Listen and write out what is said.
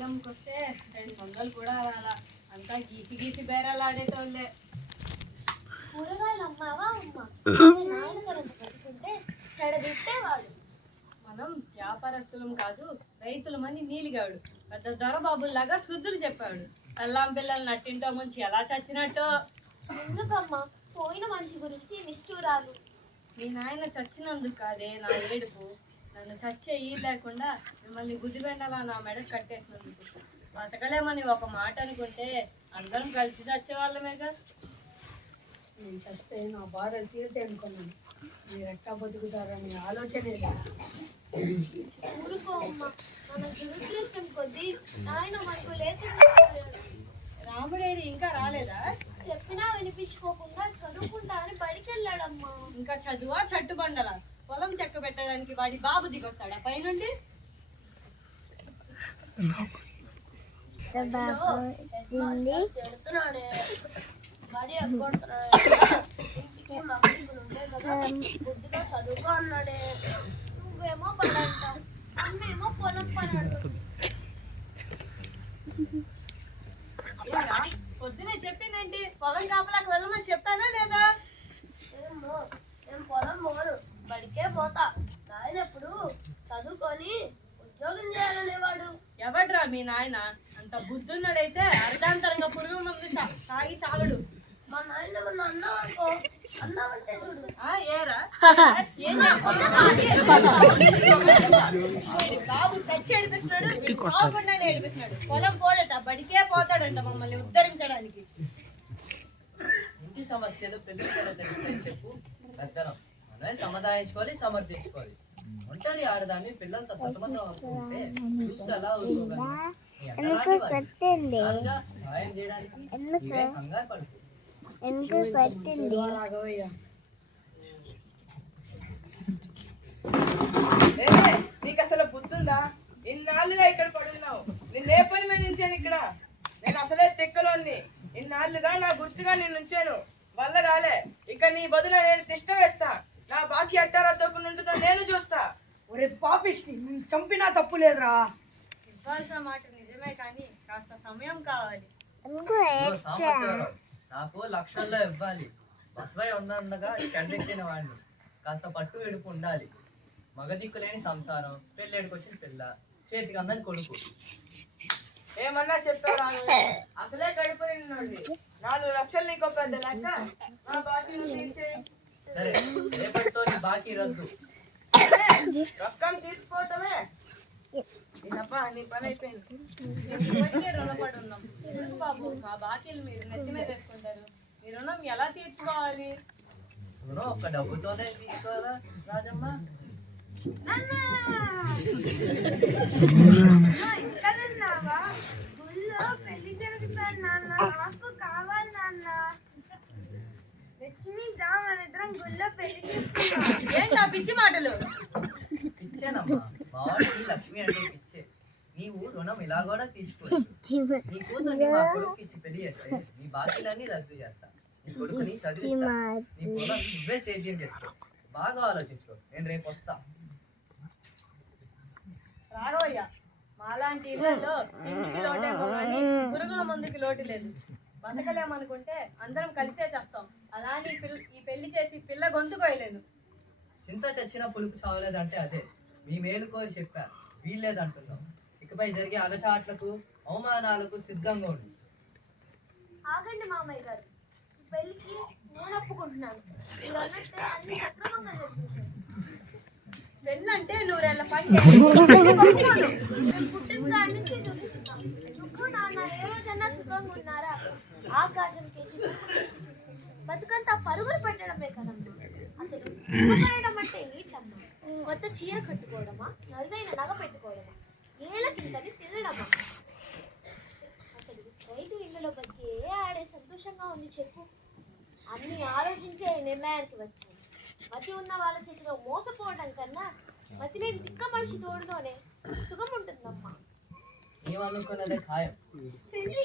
కాయలమ్మకి వస్తే 200 కూడా రాలా. అంతా గీసి గీసి బేరాలు ఆడేటోళ్ళే. కూరగాయలు అమ్మావా అమ్మ నాయనగారంత పట్టుకుంటే చెడదిట్టేవాడు. మనం వ్యాపారస్తులం కాదు, రైతులమని నీలిగాడు పెద్ద దొరబాబుల్లాగా శుద్ధులు చెప్పాడు. అల్లాం పిల్లలు నట్టింటో ముంచి ఎలా చచ్చినట్టో. ఎందుకమ్మా పోయిన మనిషి గురించి నిష్ఠూరాలు? మీ నాయన చచ్చినందుకు కాదే నా ఏడుపు. నన్ను చచ్చే ఈ లేకుండా మిమ్మల్ని గుదిబెండలా నా మెడకు కట్టేసినందుకు. బతకలేమని ఒక మాట అనుకుంటే అందరం కలిసి చచ్చేవాళ్ళమేగా. నేను చస్తే నా బాధలు తీరితే అనుకున్నాను. మీరు ఎట్టా బతుకుతారని ఆలోచనే లేదా? ఊరుకో అమ్మ, మన దురదృష్టం కొద్దీ నాయన మనకు లేకుండా రాముడేది ఇంకా రాలేదా? చెప్పినా వినిపించుకోకుండా చదువుకుంటానని బడికి వెళ్ళాడమ్మా. ఇంకా చదువా చట్టుబండలా? పొలం చెక్క పెట్టడానికి వాడి బాబు దిగొస్తాడా పైనుండి? చెడుతున్నాడే బడి ఎక్కొడుతున్నాడే, ఇంటికి మగలు ఉండే కదా బుద్ధిగా చదువుకో అన్నాడే. నువ్వేమో పని అంటావు, అన్నేమో పొలం పని అడుగుతుంది. పొద్దునే చెప్పిందేంటి? పొలం కాపలాకి వెళ్ళమని చెప్పానా లేదా? ఏమో నేను పొలం పోను, బడికే పోతా. నాయన ఎప్పుడు చదువుకొని ఉద్యోగం చేయాలనేవాడు. ఎవడ్రా మీ నాయన? అంత బుద్ధున్నాడైతే అర్ధాంతరంగా పురుగు మందు తాగి చాగడు. మా నాయన మన అన్నావనుకో, అన్నావంటే చూడు ఏరా ఏం బాబు చచ్చి ఏడిపిస్తున్నాడు, చావకుండానే ఏడిపిస్తున్నాడు. పొలం పోడట, బడికే పోతాడంట మమ్మల్ని ఉద్ధరించడానికి. ఇంటి సమస్యలు పిల్లలకి తెలుస్తాయని చెప్పు పెద్దలం. మనమే సమాధానించుకోవాలి, సమర్థించుకోవాలి. ఒంటరి ఆడదాన్ని పిల్లలతో సతమతం అవుతుంటే చూస్తే ఎలా అవుతుందని సహాయం చేయడానికి ఇవే కంగారు పడుతుంది. రాఘవయ్య, నీకు అసలు బుద్ధుందా? ఇన్నాళ్ళుగా ఇక్కడ పడున్నావు. నిన్నే పని మీద నుంచాను ఇక్కడ. నేను అసలే తెక్కలోని. ఇన్నాళ్ళుగా నా గుర్తుగా నేను ఉంచాను. వల్ల రాలే. ఇక నీ బదులు నేను తిష్ట వేస్తా. నా బాకీ అట్టారా తోకుండా ఉంటుందో నేను చూస్తా. ఒరే పాపిష్టి, నువ్వు చంపినా తప్పు లేదురా. ఇవ్వాల్సిన మాట నిజమే, కానీ కాస్త సమయం కావాలి. సాంబశివరావు, నాకు లక్షల్లో ఇవ్వాలి. బస్వై ఉండగా చెడ్డెక్కిన వాడిని. కాస్త పట్టు వెడుపు ఉండాలి. మగదిక్కు లేని సంసారం, పెళ్ళేడుకొచ్చిన పిల్ల, చేతికి అందని కొడుకు. ఏమన్నా చెప్పారా? అసలే కడిపోయి ఉన్నాడు. 4 లక్షలు నీకు పెద్ద లెక్క. నా బాకీ నువ్వు తీర్చేయి. సరే, రేపటితో నీ బాకీ రద్దు. రొక్కం తీసుకోవటమే. నేనప్పా నీ పని అయిపోయింది. రుణపడి ఉన్నాం. ఎందుకు బాబు మా బాకీలు మీరు నెత్తి మీద వేసుకుంటారు? మీ రుణం ఎలా తీర్చుకోవాలి? రుణం ఒక్క డబ్బుతోనే తీసుకోవాలా రాజమ్మ? గుళ్ళో పెళ్లి జరుగుతారు నాన్న, నాకు కావాలి నాన్న. లక్ష్మి దా మన ఇద్దరం గుళ్ళో పెళ్లి చేసుకున్నాం. ఏంటా పిచ్చి మాటలు? పిచ్చేనమ్మా, బావాడికి లక్ష్మి అంటే పిచ్చే. నీవు రుణం ఇలా కూడా తీసుకోవచ్చు. నీ కూతుర్ని మా కొడుకు ఇచ్చి పెళ్లి చేస్తే నీ బాకీలన్నీ రద్దు చేస్తా. నీ కొడుకుని చదివిస్తా. నీ పొలం నువ్వే సేద్యం చేసుకో. బాగా ఆలోచించుకో. నేను రేపు వస్తా. రాఘవయ్య, మాలాంటి ఇళ్లలో ఇంటికి లోటేమో కానీ పురుగుల మందుకి లోటు లేదు. బతకలేమనుకుంటే అందరం కలిసే చేస్తాం. అలానే ఈ పెళ్లి చేసి పిల్ల గొంతుకోయలేదు. చింత చచ్చిన పులుపు చావలేదంటే అదే. మీ మేలు కోరి చెప్పా, వీల్లేదంటున్నాం. ఇకపై జరిగే అగచాట్లకు, అవమానాలకు సిద్ధంగా ఉండు. ఆగండి మామయ్య గారు, పెళ్లికి నేను ఒప్పుకుంటున్నాను. పెళ్ళంటే 100 ఏళ్ల పని. పుట్టిన కాడి నుంచి చూస్తున్నాం. నువ్వు నాన్న ఏ రోజన్నా సుఖంగా ఉన్నారా? ఆకాశం కేసి బతుకంతా పరుగులు పెట్టడమే కదమ్మా. అసలు సుఖపడడం అంటే ఏంటమ్మా? కొత్త చీర కట్టుకోవడమా? నలుదైన నగ పెట్టుకోవడమా? ఏళ్ళకింతని తినడమా? అసలు రైతు ఇళ్ళలో బతికే ఆడే సంతోషంగా ఉంది చెప్పు. అన్ని ఆలోచించే నిర్ణయానికి వచ్చాను. మతి ఉన్న వాళ్ళ చేతిలో మోసపోవడం కన్నా మతి లేని తిక్క మనిషి తోడులోనే సుఖం ఉంటుందమ్మా. నీవనుకున్నదే ఖాయం. పెళ్ళి